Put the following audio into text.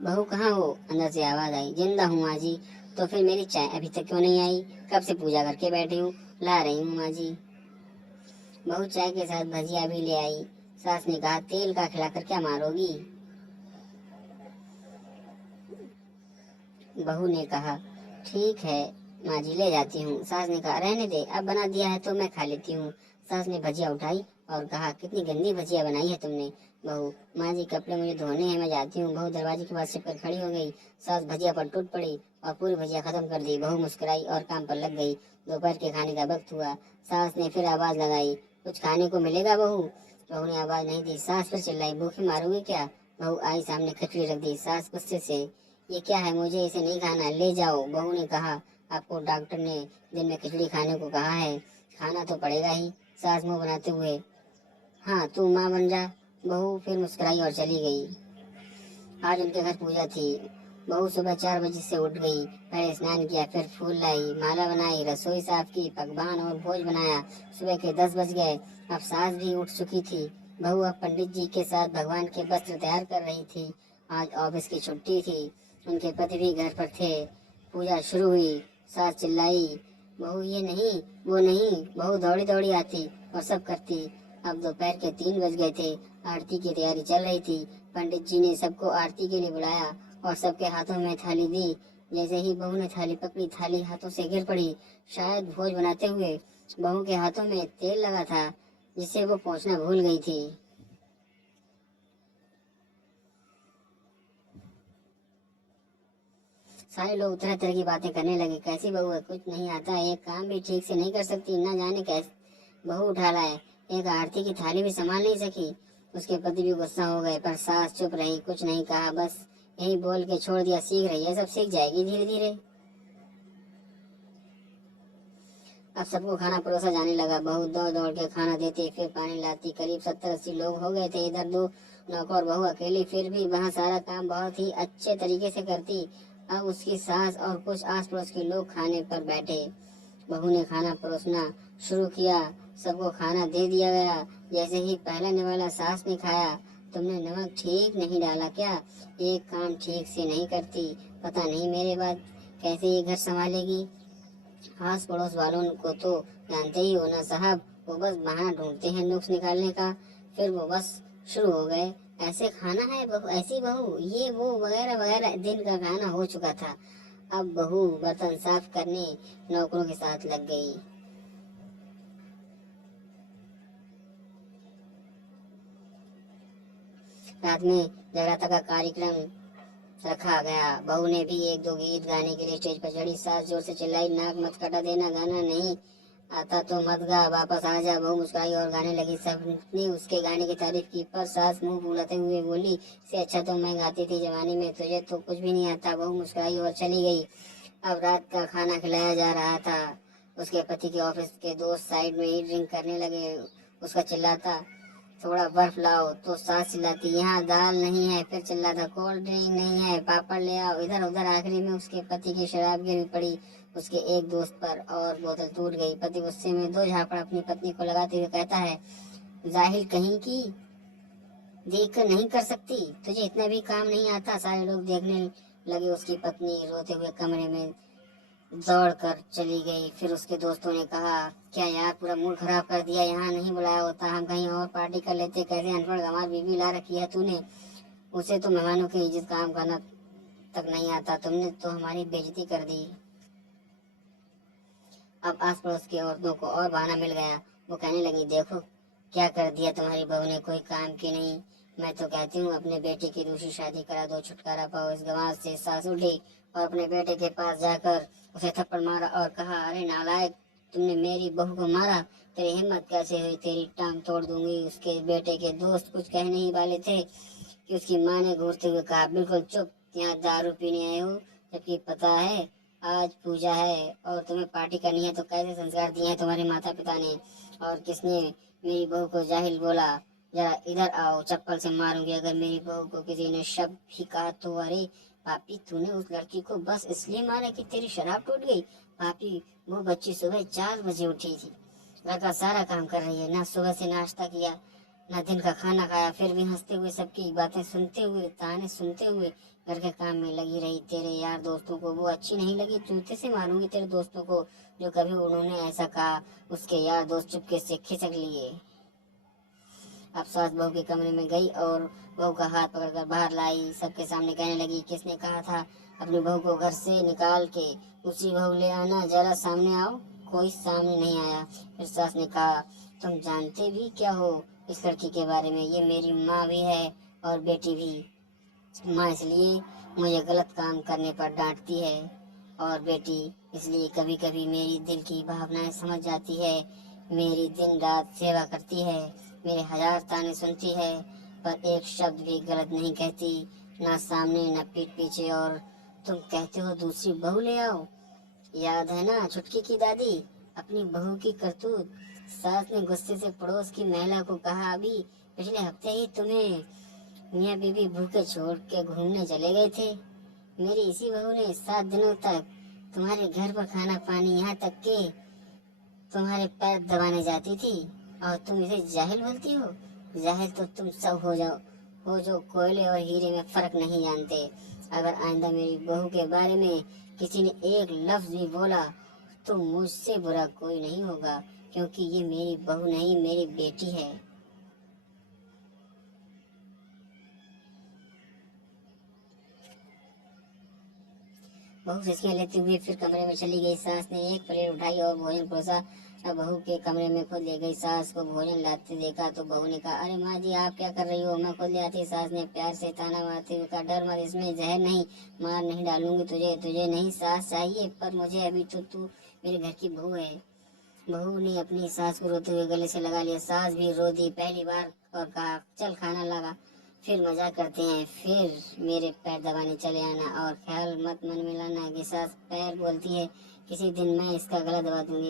बहू कहाँ हो? अंदर से आवाज आई। जिंदा हूँ माँ जी। तो फिर मेरी चाय अभी तक क्यों नहीं आई? कब से पूजा करके बैठी हूँ, ला रही हूँ माँ जी। बहू चाय के साथ भजिया भी ले आई। सास ने कहा, तेल का खिलाकर क्या मारोगी? बहू ने कहा, ठीक है माँ जी, ले जाती हूँ। सास ने कहा, रहने दे, अब बना दिया है तो मैं खा लेती हूँ। सास ने भजिया उठाई और कहा, कितनी गंदी भजिया बनाई है तुमने। बहू, माँ जी कपड़े मुझे धोने हैं, मैं जाती हूँ। बहू दरवाजे के पास छिपकर खड़ी हो गई। सास भजिया पर टूट पड़ी और पूरी भजिया खत्म कर दी। बहू मुस्कुराई और काम पर लग गई। दोपहर के खाने का वक्त हुआ। सास ने फिर आवाज लगाई, कुछ खाने को मिलेगा बहू? बहू ने आवाज नहीं दी। सास फिर चिल्लाई, भूखी मारोगी क्या? बहू आई, सामने खिचड़ी रख दी। सास गुस्से से, ये क्या है, मुझे इसे नहीं खाना, ले जाओ। बहू ने कहा, आपको डॉक्टर ने दिन में खिचड़ी खाने को कहा है, खाना तो पड़ेगा ही। सास मुंह बनाते हुए, हाँ तू माँ बन जा। बहू फिर मुस्कुराई और चली गई। आज उनके घर पूजा थी। बहू सुबह 4 बजे से उठ गई। पहले स्नान किया, फिर फूल लाई, माला बनाई, रसोई साफ की, पकवान और भोज बनाया। सुबह के 10 बज गए। अब सास भी उठ चुकी थी। बहू अब पंडित जी के साथ भगवान के वस्त्र तैयार कर रही थी। आज ऑफिस की छुट्टी थी। उनके पति भी घर पर थे। पूजा शुरू हुई। सास चिल्लाई, बहू ये नहीं, वो नहीं। बहू दौड़ी दौड़ी आती और सब करती। अब दोपहर के 3 बज गए थे। आरती की तैयारी चल रही थी। पंडित जी ने सबको आरती के लिए बुलाया और सबके हाथों में थाली दी। जैसे ही बहू ने थाली पकड़ी, थाली हाथों से गिर पड़ी। शायद भोज बनाते हुए बहू के हाथों में तेल लगा था, जिससे वो पहुंचना भूल गई थी। सारे लोग तरह तरह की बातें करने लगे। कैसी बहू है, कुछ नहीं आता, एक काम भी ठीक से नहीं कर सकती, न जाने कैसे बहू उठा लाए, एक आरती की थाली भी संभाल नहीं सकी। उसके पति भी गुस्सा हो गए, पर सास चुप रही, कुछ नहीं कहा, बस यही बोल के छोड़ दिया, सीख रही है, सब सीख जाएगी धीरे धीरे। अब सबको खाना परोसा जाने लगा। बहू दौड़ दौड़ के खाना देती, फिर पानी लाती। करीब 70-80 लोग हो गए थे। इधर 2 नौकर, बहू अकेली, फिर भी वहाँ सारा काम बहुत ही अच्छे तरीके से करती। अब उसकी सास और कुछ आस पड़ोस के लोग खाने पर बैठे। बहू ने खाना परोसना शुरू किया। सबको खाना दे दिया गया। जैसे ही पहला निवाला सास ने खाया, तुमने नमक ठीक नहीं डाला क्या? एक काम ठीक से नहीं करती, पता नहीं मेरे बाद कैसे ये घर संभालेगी। आस पड़ोस वालों को तो जानते ही हो ना साहब, वो बस बहाना ढूंढते हैं नुक्स निकालने का। फिर वो बस शुरू हो गए, ऐसे खाना है बहू, ऐसी बहू, ये वो वगैरह वगैरह। दिन का खाना हो चुका था। अब बहू बर्तन साफ करने नौकरों के साथ लग गई। रात में जगराता का कार्यक्रम रखा गया। बहू ने भी 1-2 गीत गाने के लिए स्टेज पर चढ़ी। सास जोर से चिल्लाई, नाक मत कटा देना, गाना नहीं आता तो मत गा, वापस आ जा। बहू मुस्कुराई और गाने लगी। सबने उसके गाने की तारीफ की, पर सास मुंह फुलाते हुए बोली, से अच्छा तो मैं गाती थी जवानी में, तुझे तो कुछ भी नहीं आता। बहू मुस्कुराई और चली गई। अब रात का खाना खिलाया जा रहा था। उसके पति के ऑफिस के दोस्त साइड में ही ड्रिंक करने लगे। उसका चिल्लाता, थोड़ा बर्फ लाओ, तो सास चिल्लाती, यहाँ दाल नहीं है। फिर चिल्लाता, कोल्ड ड्रिंक नहीं है, पापड़ ले आओ। इधर उधर, आखिरी में उसके पति की शराब गिर पड़ी उसके एक दोस्त पर और बोतल टूट गई। पति गुस्से में 2 झापड़ अपनी पत्नी को लगाते हुए कहता है, जाहिल कहीं की, देख कर नहीं कर सकती, तुझे इतना भी काम नहीं आता। सारे लोग देखने लगे। उसकी पत्नी रोते हुए कमरे में दौड़ कर चली गई। फिर उसके दोस्तों ने कहा, क्या यार, पूरा मूड खराब कर दिया, यहाँ नहीं बुलाया होता, हम कहीं और पार्टी कर लेते। कैसे अनपढ़ गंवार बीवी ला रखी है तूने, उसे तो मेहमानों की इज्जत काम करना तक नहीं आता, तुमने तो हमारी बेइज्जती कर दी। अब आस पड़ोस की औरतों को और बहाना मिल गया। वो कहने लगी, देखो क्या कर दिया तुम्हारी बहू ने, कोई काम की नहीं। मैं तो कहती हूँ अपने बेटे की दूसरी शादी करा दो, छुटकारा पाओ इस गंवार से। सास उठी और अपने बेटे के पास जाकर उसे थप्पड़ मारा और कहा, अरे नालायक, तुमने मेरी बहू को मारा, तेरी हिम्मत कैसे हुई, तेरी टांग तोड़ दूंगी। उसके बेटे के दोस्त कुछ कहने ही वाले थे कि उसकी माँ ने घूरते हुए कहा, बिल्कुल चुप, यहाँ दारू पीने आए हो, जबकि पता है आज पूजा है और तुम्हें पार्टी करनी है। तो कैसे संस्कार दिए हैं तुम्हारे माता पिता ने, और किसने मेरी बहू को जाहिल बोला? जरा इधर आओ, चप्पल से मारूंगी अगर मेरी बहू को किसी ने शब्द भी कहा तो। अरे पापी, तूने उस लड़की को बस इसलिए मारा कि तेरी शराब टूट गई? पापी, वो बच्ची सुबह 4 बजे उठी थी, घर का सारा काम कर रही है, ना सुबह से नाश्ता किया, ना दिन का खाना खाया, फिर भी हंसते हुए सबकी बातें सुनते हुए, ताने सुनते हुए घर के काम में लगी रही। तेरे यार दोस्तों को वो अच्छी नहीं लगी, जूते से मारूंगी तेरे दोस्तों को जो कभी उन्होंने ऐसा कहा। उसके यार दोस्त चुपके से खिसक लिए। अब सास बहू के कमरे में गई और बहू का हाथ पकड़कर बाहर लाई। सबके सामने कहने लगी, किसने कहा था अपनी बहू को घर से निकाल के दूसरी बहू ले आना, जरा सामने आओ। कोई सामने नहीं आया। फिर सास ने कहा, तुम जानते भी क्या हो इस लड़की के बारे में? ये मेरी माँ भी है और बेटी भी। माँ इसलिए मुझे गलत काम करने पर डांटती है और बेटी इसलिए कभी कभी मेरी दिल की भावनाएं समझ जाती है। मेरी दिन रात सेवा करती है, मेरे हजार ताने सुनती है, पर एक शब्द भी गलत नहीं कहती, ना सामने ना पीठ पीछे। और तुम कहते हो दूसरी बहू ले आओ। याद है ना छुटकी की दादी, अपनी बहू की करतूत? सास ने गुस्से से पड़ोस की महिला को कहा, अभी पिछले हफ्ते ही तुम्हें मियाँ बीबी भूखे छोड़ के घूमने चले गए थे। मेरी इसी बहू ने 7 दिनों तक तुम्हारे घर पर खाना पानी, यहाँ तक के तुम्हारे पैर दबाने जाती थी, और तुम इसे जाहिल बोलती हो? जाहिल तो तुम सब हो जो कोयले और हीरे में फर्क नहीं जानते। अगर आइंदा मेरी बहू के बारे में किसी ने एक लफ्ज भी बोला तो मुझसे बुरा कोई नहीं होगा, क्योंकि ये मेरी बहू नहीं, मेरी बेटी है। बहू सिसकियां लेते हुए फिर कमरे में चली गई। सास ने एक प्लेट उठाई और भोजन परोसा। अब बहू के कमरे में खुद ले गई। सास को भोजन लाते देखा तो बहू ने कहा, अरे माँ जी आप क्या कर रही हो, मैं खुद ले आती। सास ने प्यार से ताना मारते हुए कहा, डर मत, इसमें जहर नहीं, मार नहीं डालूंगी तुझे। तुझे नहीं सास चाहिए, पर मुझे अभी तो तू मेरे घर की बहू है। बहू ने अपनी सास को रोते हुए गले से लगा लिया। सास भी रो दी पहली बार और कहा, चल खाना लगा, फिर मजाक करते हैं, फिर मेरे पैर दबाने चले आना, और ख्याल मत मन में लाना कि सास पैर बोलती है, किसी दिन मैं इसका गला दबा दूंगी।